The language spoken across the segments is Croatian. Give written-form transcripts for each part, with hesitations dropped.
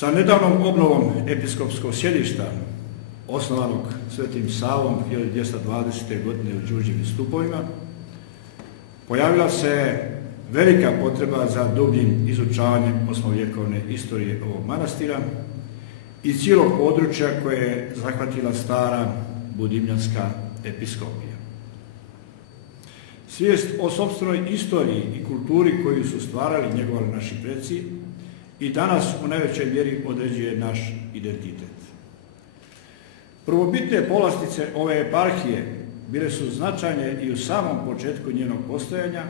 Sa nedavnom obnovom episkopskog sjedišta, osnovanog Svetim Savom 1220. godine u Đurđevim stupovima, pojavila se velika potreba za dubljim izučavanjem osmovjekovne istorije ovog manastira i cijelog područja koje je zahvatila stara budimljanska episkopija. Svijest o sopstvenoj istoriji i kulturi koju su stvarali i njegovali naši preci i danas u najvećoj mjeri određuje naš identitet. Prvobitne polastice ove eparhije bile su značajne i u samom početku njenog postojanja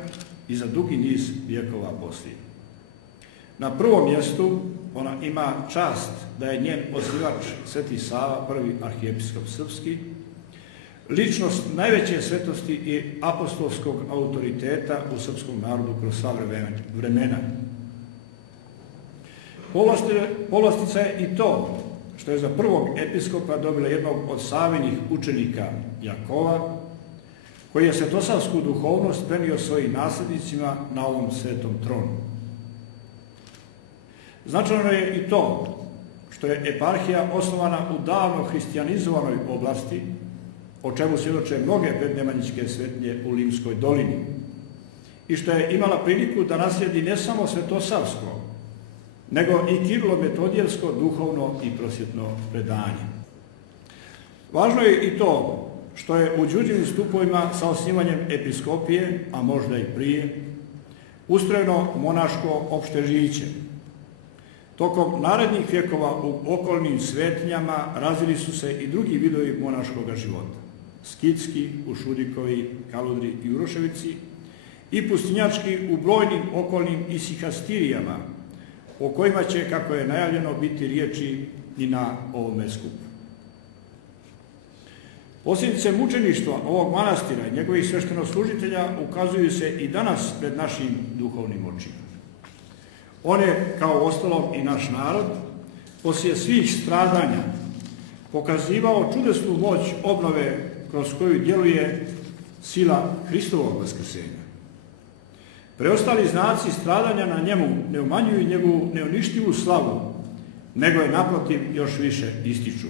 i za dugi niz vjekova poslije. Na prvom mjestu ona ima čast da je njen osnivač Sveti Sava, prvi arhijepiskop srpski, ličnost najveće svetosti i apostolskog autoriteta u srpskom narodu kroz sva vremena. Povlastica je i to što je za prvog episkopa dobila jednog od Savinih učenika Jakova, koji je svetosavsku duhovnost prenio svojim nasljednicima na ovom svetom tronu. Značajno je i to što je eparhija osnovana u davno hristijanizovanoj oblasti, o čemu svjedoče mnoge prednemanjičke svetinje u Limskoj dolini, i što je imala priliku da naslijedi ne samo svetosavsko, nego i kirilo-metodijevsko duhovno i prosvjetno predanje. Važno je i to što je u Đurđevim stupovima sa osnivanjem episkopije, a možda i prije, ustrojeno monaško opšte žiće. Tokom narednih vjekova u okolnim svetinjama razvili su se i drugi vidovi monaškog života. Skitski u Šudikovi, Kaludri i Uroševici i pustinjački u brojnim okolnim isihastirijama, o kojima će, kako je najavljeno, biti riječi i na ovome skupu. Posljedice mučeništva ovog manastira i njegovih sveštenoslужitelja ukazuju se i danas pred našim duhovnim očima. On je, kao ostalom i naš narod, poslije svih stradanja pokazivao čudesnu moć obnove kroz koju djeluje sila Hristovog vaskrsenja. Preostali znaci stradanja na njemu ne umanjuju njegovu neuništivu slavu, nego je naprotiv još više ističu.